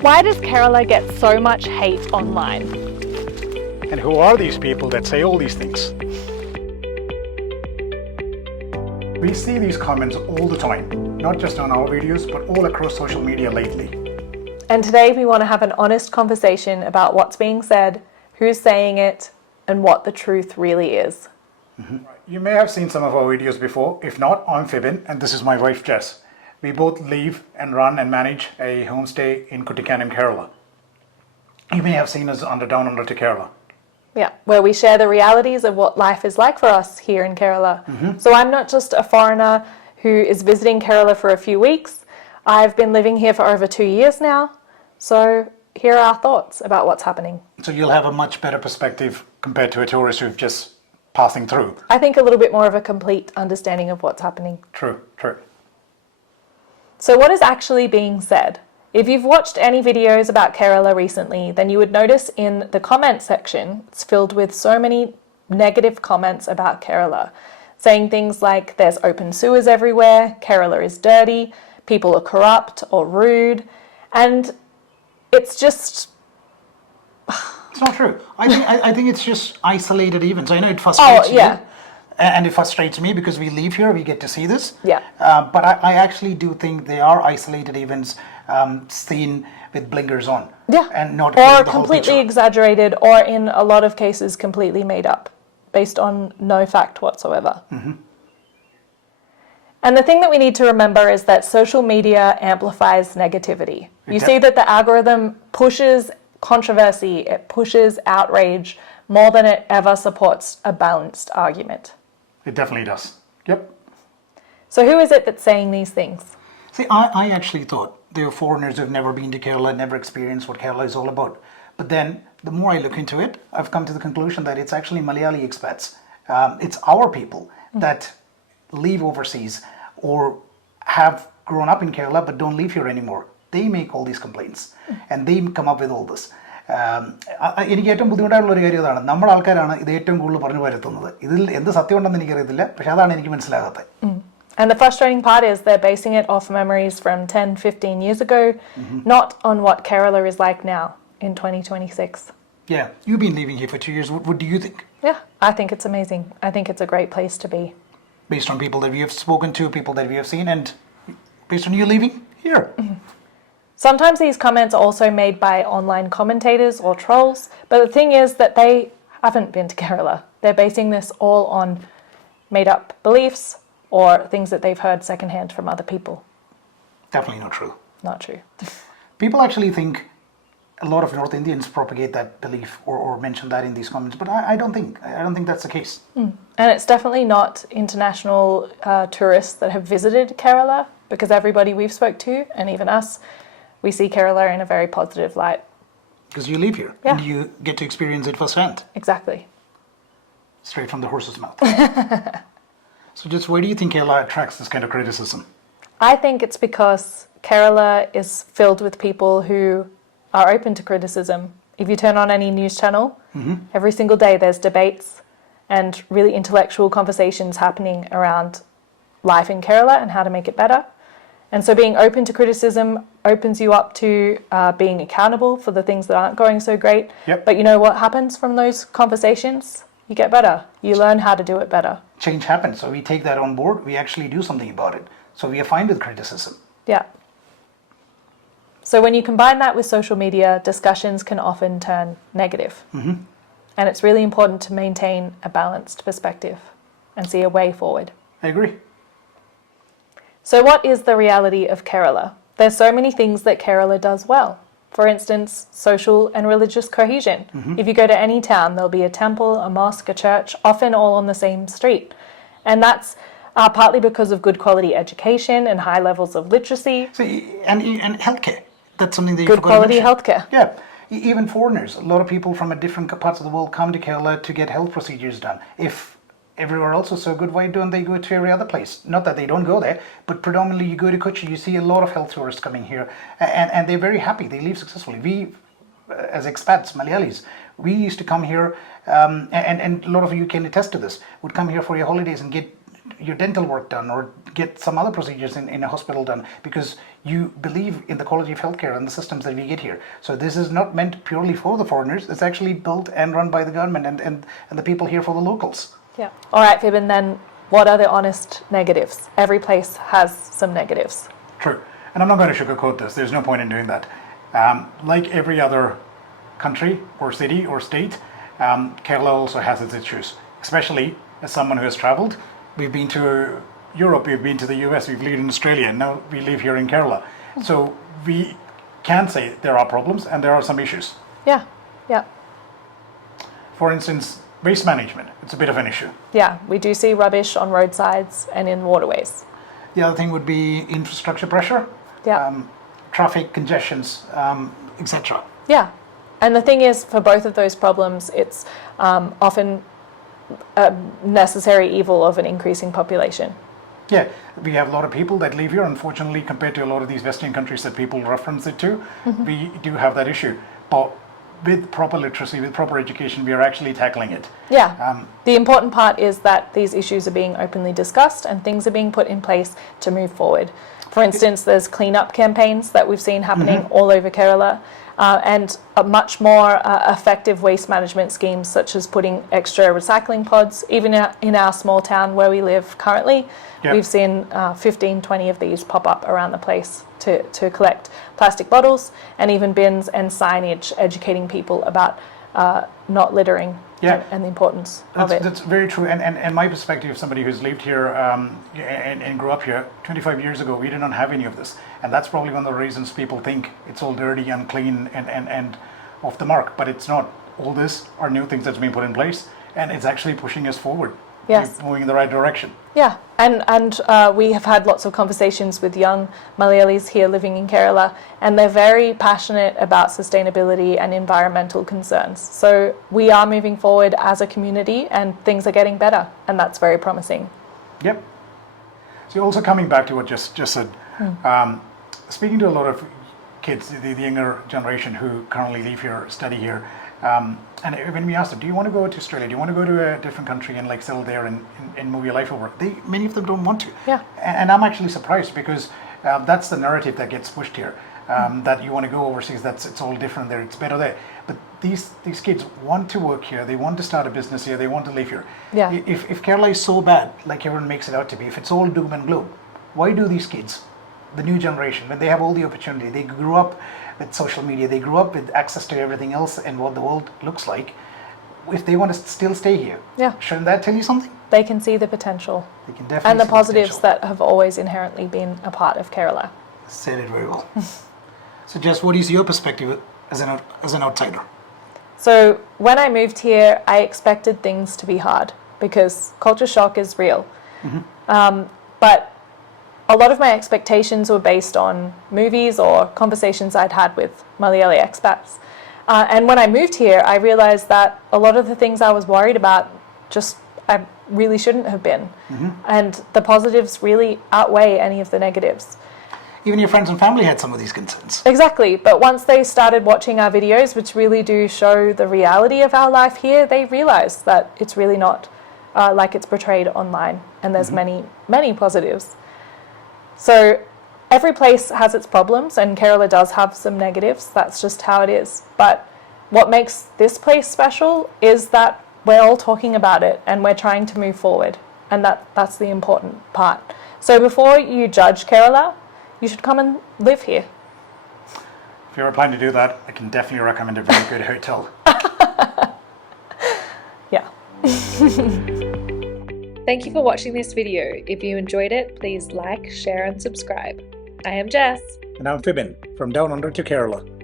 Why does Kerala get so much hate online? And who are these people that say all these things? We see these comments all the time, not just on our videos, but all across social media lately. And today we want to have an honest conversation about what's being said, who's saying it, and what the truth really is. You may have seen some of our videos before. If not, I'm Fibin, and this is my wife Jess. We both live and run and manage a homestay in Kuttikkanam, Kerala. You may have seen us Down Under to Kerala. Yeah, where we share the realities of what life is like for us here in Kerala. So I'm not just a foreigner who is visiting Kerala for a few weeks. I've been living here for over 2 years now. So here are our thoughts about what's happening. So you'll have a much better perspective compared to a tourist who's just passing through. I think a little bit more of a complete understanding of what's happening. True. So what is actually being said? If you've watched any videos about Kerala recently, then you would notice in the comment section, it's filled with so many negative comments about Kerala, saying things like there's open sewers everywhere, Kerala is dirty, people are corrupt or rude, and it's just... It's not true. I think it's just isolated events. I know it frustrates you. And it frustrates me because we live here, we get to see this. Yeah. But I actually do think they are isolated events seen with blinkers on. Yeah. And not or the whole completely picture. exaggerated, or in a lot of cases completely made up, based on no fact whatsoever. And the thing that we need to remember is that social media amplifies negativity. You see that the algorithm pushes controversy, it pushes outrage more than it ever supports a balanced argument. It definitely does. Yep. So who is it that's saying these things? See, I actually thought they were foreigners who've never been to Kerala, never experienced what Kerala is all about. But then, the more I look into it, I've come to the conclusion that it's actually Malayali expats. It's our people that live overseas or have grown up in Kerala but don't live here anymore. They make all these complaints and they come up with all this. എനിക്ക് ഏറ്റവും ബുദ്ധിമുട്ടായിട്ടുള്ള ഒരു കാര്യം ഇതാണ്. നമ്മുടെ ആൾക്കാരാണ് ഇത് ഏറ്റവും കൂടുതൽ പറഞ്ഞു വരുത്തുന്നത്. ഇതിൽ എന്ത് സത്യമുണ്ടെന്ന് എനിക്കറിയത്തില്ല, പക്ഷെ അതാണ് എനിക്ക് മനസ്സിലാകാത്തത്. And the frustrating part is they're basing it off memories from 10, 15 years ago, not on what Kerala is like now in 2026. Yeah, you've been living here for 2 years. What do you think? Yeah, I think it's amazing. I think it's a great place to be. Based on people that we have spoken to, people that we have seen, and based on you living here. Sometimes these comments are also made by online commentators or trolls, but the thing is that they haven't been to Kerala. They're basing this all on made-up beliefs or things that they've heard secondhand from other people. Definitely not true. Not true. People actually think a lot of North Indians propagate that belief or mention that in these comments, but I don't think that's the case. And it's definitely not international tourists that have visited Kerala, because everybody we've spoke to, and even us, we see Kerala in a very positive light. Because you live here and you get to experience it firsthand. Exactly. Straight from the horse's mouth. So just why do you think Kerala attracts this kind of criticism? I think it's because Kerala is filled with people who are open to criticism. If you turn on any news channel, every single day there's debates and really intellectual conversations happening around life in Kerala and how to make it better. And so being open to criticism opens you up to being accountable for the things that aren't going so great. Yep. But you know what happens from those conversations? You get better. You learn how to do it better. Change happens. So we take that on board. We actually do something about it. So we are fine with criticism. Yeah. So when you combine that with social media, discussions can often turn negative. And it's really important to maintain a balanced perspective and see a way forward. I agree. So what is the reality of Kerala? There's so many things that Kerala does well. For instance, social and religious cohesion. If you go to any town, there'll be a temple, a mosque, a church, often all on the same street. And that's partly because of good quality education and high levels of literacy. So, and healthcare. That's something that you Good forgot to quality mention. healthcare. Yeah. Even foreigners. A lot of people from different parts of the world come to Kerala to get health procedures done. If everywhere else is so good, why don't they go to every other place? Not that they don't go there, but predominantly you go to Kochi, you see a lot of health tourists coming here, and they're very happy. They live successfully. We, as expats, Malayalis, we used to come here, and a lot of you can attest to this, would come here for your holidays and get your dental work done or get some other procedures in a hospital done because you believe in the quality of healthcare and the systems that we get here. So this is not meant purely for the foreigners. It's actually built and run by the government and the people here for the locals. Yeah. All right, Fibin, then what are the honest negatives? Every place has some negatives. True. And I'm not going to sugarcoat this. There's no point in doing that. Like every other country or city or state, Kerala also has its issues, especially as someone who has traveled. We've been to Europe, we've been to the US, we've lived in Australia, and now we live here in Kerala. So we can say there are problems and there are some issues. Yeah, yeah. For instance, waste management, it's a bit of an issue. Yeah, we do see rubbish on roadsides and in waterways. The other thing would be infrastructure pressure, Yeah. traffic congestions, etc. Yeah. And the thing is, for both of those problems, it's often a necessary evil of an increasing population. Yeah, we have a lot of people that live here. Unfortunately, compared to a lot of these Western countries that people reference it to, we do have that issue. But with proper literacy, with proper education, we are actually tackling it. Yeah. The important part is that these issues are being openly discussed and things are being put in place to move forward. For instance, there's clean-up campaigns that we've seen happening all over Kerala. And a much more effective waste management schemes, such as putting extra recycling pods. Even in our small town where we live currently, we've seen 15, 20 of these pop up around the place to collect plastic bottles, and even bins and signage educating people about not littering and the importance of it. That's very true. And my perspective, somebody who's lived here and grew up here 25 years ago, we did not have any of this. And that's probably one of the reasons people think it's all dirty, unclean, and off the mark. But it's not. All this are new things that's been put in place, and it's actually pushing us forward. Yes. Moving in the right direction. Yeah, and we have had lots of conversations with young Malayalis here living in Kerala, and they're very passionate about sustainability and environmental concerns. So we are moving forward as a community, and things are getting better, and that's very promising. Yep. So also coming back to what just said, speaking to a lot of kids, the younger generation who currently live here, study here, and when we ask them, do you want to go to Australia? Do you want to go to a different country and like settle there and move your life over? Many of them don't want to. Yeah. And I'm actually surprised because that's the narrative that gets pushed here. That you want to go overseas, it's all different there, it's better there. But these kids want to work here, they want to start a business here, they want to live here. Yeah. If Kerala is so bad, like everyone makes it out to be, if it's all doom and gloom, why do these kids, the new generation, when they have all the opportunity, they grew up with social media, they grew up with access to everything else and what the world looks like, if they want to still stay here, shouldn't that tell you something? They can see the potential. They can definitely and the see positives potential. that have always inherently been a part of Kerala. Said it very well. So Jess, what is your perspective as an outsider? So when I moved here, I expected things to be hard because culture shock is real. But a lot of my expectations were based on movies or conversations I'd had with Malayali expats. And when I moved here, I realized that a lot of the things I was worried about I really shouldn't have been. And the positives really outweigh any of the negatives. Even your friends and family had some of these concerns. Exactly, but once they started watching our videos, which really do show the reality of our life here, they realized that it's really not like it's portrayed online, and there's many, many positives. So every place has its problems, and Kerala does have some negatives. That's just how it is. But what makes this place special is that we're all talking about it and we're trying to move forward, and that's the important part. So before you judge Kerala, you should come and live here. If you're planning to do that, I can definitely recommend a very good hotel. Yeah. Thank you for watching this video. If you enjoyed it, please like, share and subscribe. I am Jess. And I'm Fibin, from down under to Kerala.